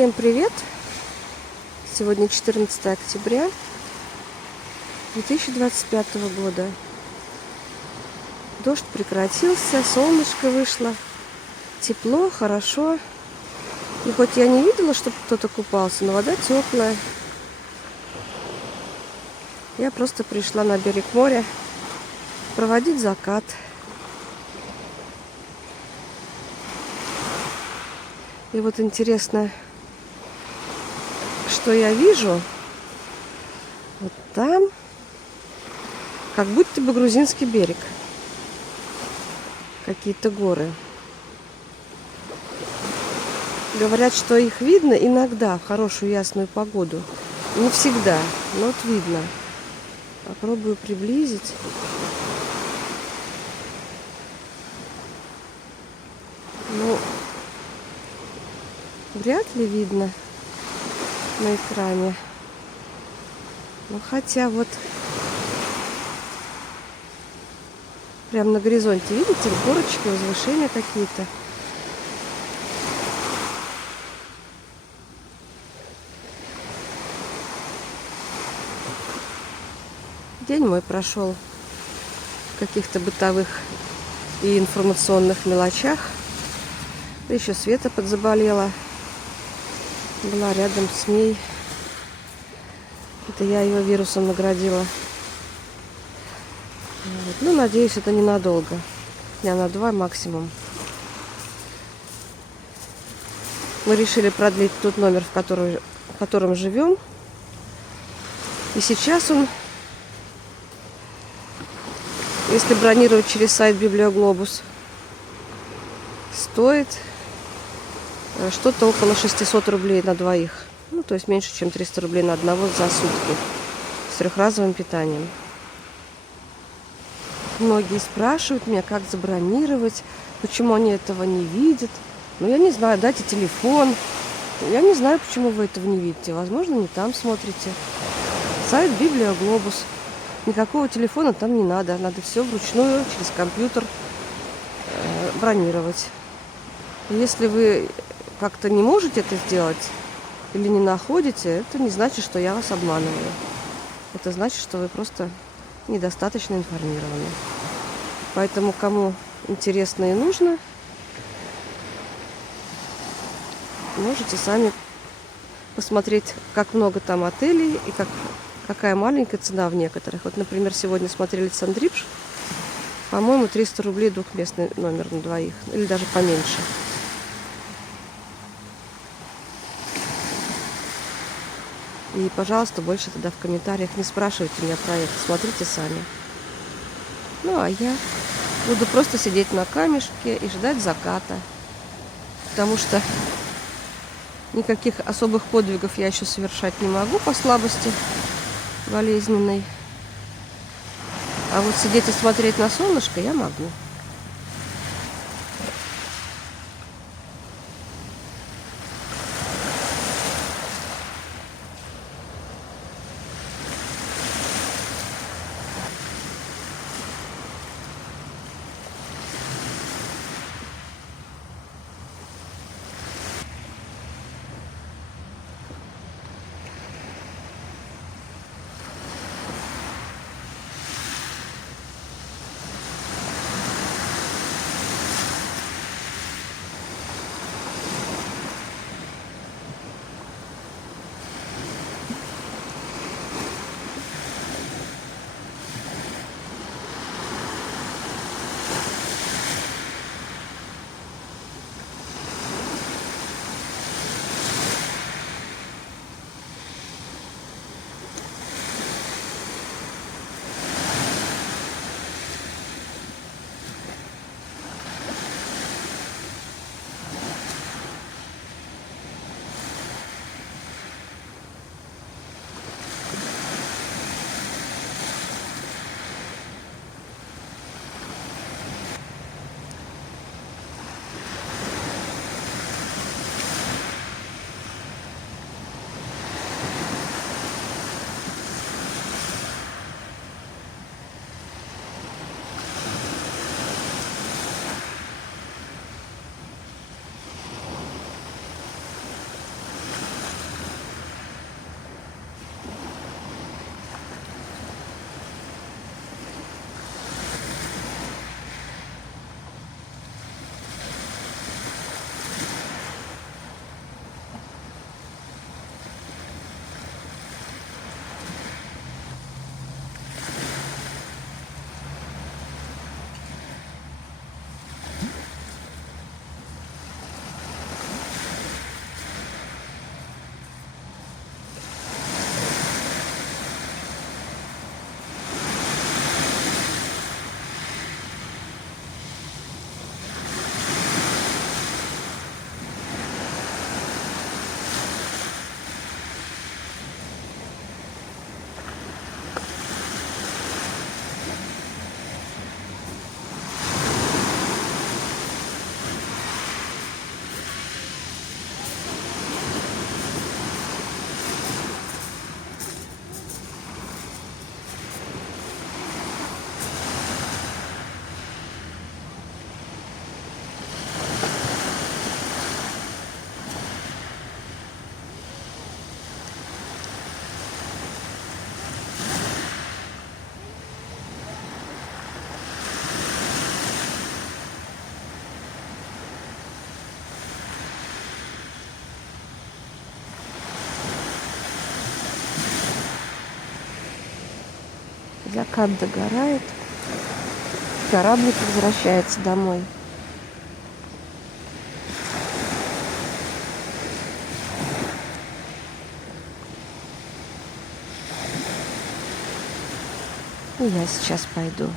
Всем привет! Сегодня 14 октября 2025 года. Дождь прекратился, солнышко вышло, тепло, хорошо. И хоть я не видела, чтобы кто-то купался, но вода теплая. Я просто пришла на берег моря проводить закат. И вот интересно, что я вижу. Вот там как будто бы грузинский берег. Какие-то горы. Говорят, что их видно иногда в хорошую ясную погоду. Не всегда, но вот видно. Попробую приблизить. Ну, вряд ли видно на экране. Ну, хотя вот прям на горизонте, видите, горочки, возвышения какие-то. День мой прошел в каких-то бытовых и информационных мелочах. Да еще Света подзаболела. Была рядом с ней. Это я ее вирусом наградила. Вот. Ну, надеюсь, это ненадолго. Дня на 2 максимум. Мы решили продлить тот номер, в котором живем. И сейчас он, если бронировать через сайт Библиоглобус, стоит что-то около 600 рублей на двоих. Ну, то есть меньше, чем 300 рублей на одного за сутки. С трехразовым питанием. Многие спрашивают меня, как забронировать, почему они этого не видят. Ну, я не знаю, дайте телефон. Я не знаю, почему вы этого не видите. Возможно, не там смотрите. Сайт Библиоглобус. Никакого телефона там не надо. Надо все вручную, через компьютер бронировать. И если вы как-то не можете это сделать или не находите, это не значит, что я вас обманываю. Это значит, что вы просто недостаточно информированы. Поэтому, кому интересно и нужно, можете сами посмотреть, как много там отелей и какая маленькая цена в некоторых. Вот, например, сегодня смотрели Сандрипш. По-моему, 300 рублей двухместный номер на двоих. Или даже поменьше. И, пожалуйста, больше тогда в комментариях не спрашивайте меня про это. Смотрите сами. Ну, а я буду просто сидеть на камешке и ждать заката. Потому что никаких особых подвигов я еще совершать не могу по слабости болезненной. А вот сидеть и смотреть на солнышко я могу. Закат догорает. Кораблик возвращается домой. И я сейчас пойду.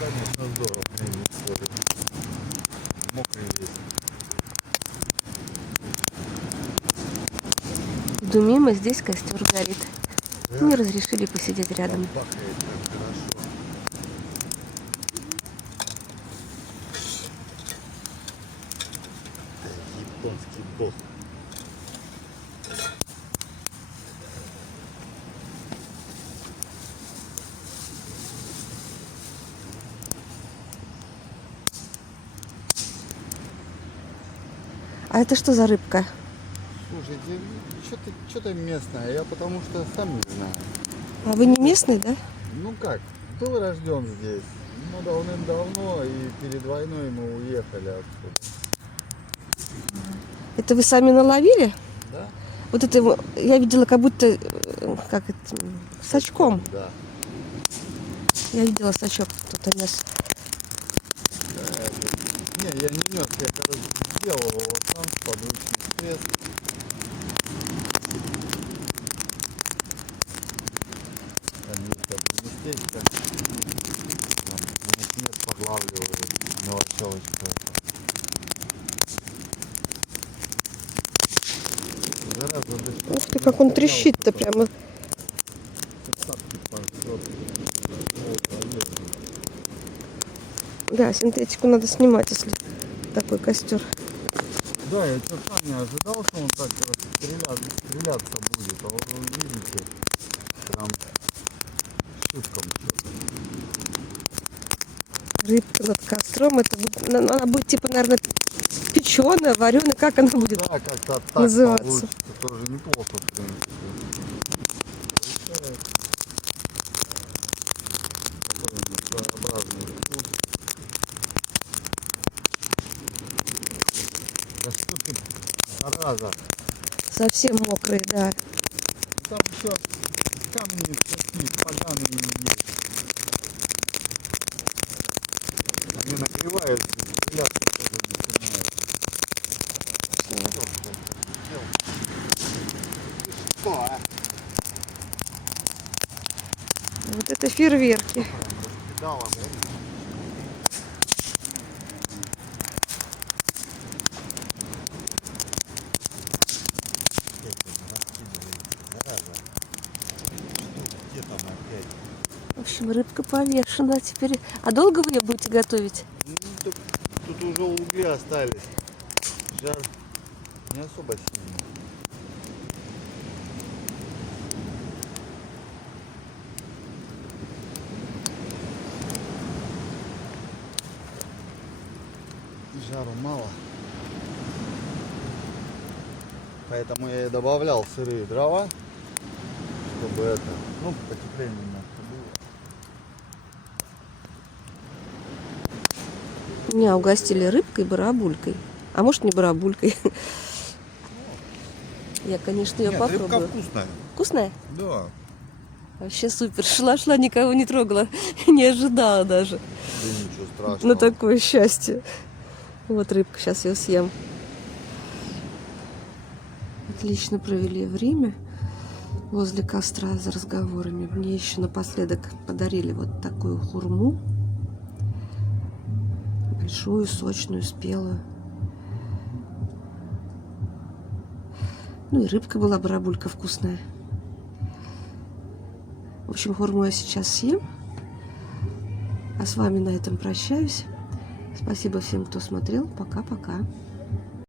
Конечно, здорово. Мокрый весь. Иду мимо, здесь костер горит. Да? Мне разрешили посидеть рядом. Бахает так хорошо. Это японский бог. А это что за рыбка? Слушайте, что-то местное, я потому что сам не знаю. А вы не местный, да? Ну как, был рожден здесь, но давным-давно, и перед войной мы уехали отсюда. Это вы сами наловили? Да? Вот это я видела, как будто как это, с очком. Да. Я видела сачок, кто-то нес. Не, я не нес, я короче сделал его сам с подручных средств. Там есть одно местечко. Там нет, подлавливаю мелочевочку. Зараза, да Ух ты, как он трещит-то прямо. Да, синтетику надо снимать, если такой костер. Да, я что сам не ожидал, что он так стреляться будет. А вот вы видите, прям шишком что-то. Рыбка над костром. Это она будет, типа, наверное, печеная, вареная. Как она будет Да, как-то так называться? получится. Тоже неплохо, в принципе. Получается. Такой у нас своеобразный вкус. Да что ты, зараза. Совсем мокрые, да. Там еще камни такие поганые есть. Они нагревают, стреляться тоже начинают. Что, а? Вот это фейерверки. Раскидала, да? Где там опять? В общем, рыбка повешена теперь. А долго вы ее будете готовить? Ну, тут уже угли остались. Жар не особо сильный. Жару мало. Поэтому я и добавлял сырые дрова, чтобы это, ну, потепление немножко было. Меня угостили рыбкой, барабулькой. А может, не барабулькой. Я, конечно, ее Нет, рыбка попробую. вкусная. Вкусная? Да. Вообще супер. Шла-шла, никого не трогала. Не ожидала даже Да ничего страшного. на такое счастье. Вот рыбка, сейчас ее съем. Отлично провели время возле костра за разговорами. Мне еще напоследок подарили вот такую хурму. Большую, сочную, спелую. Ну и рыбка была, барабулька вкусная. В общем, хурму я сейчас съем. А с вами на этом прощаюсь. Спасибо всем, кто смотрел. Пока-пока.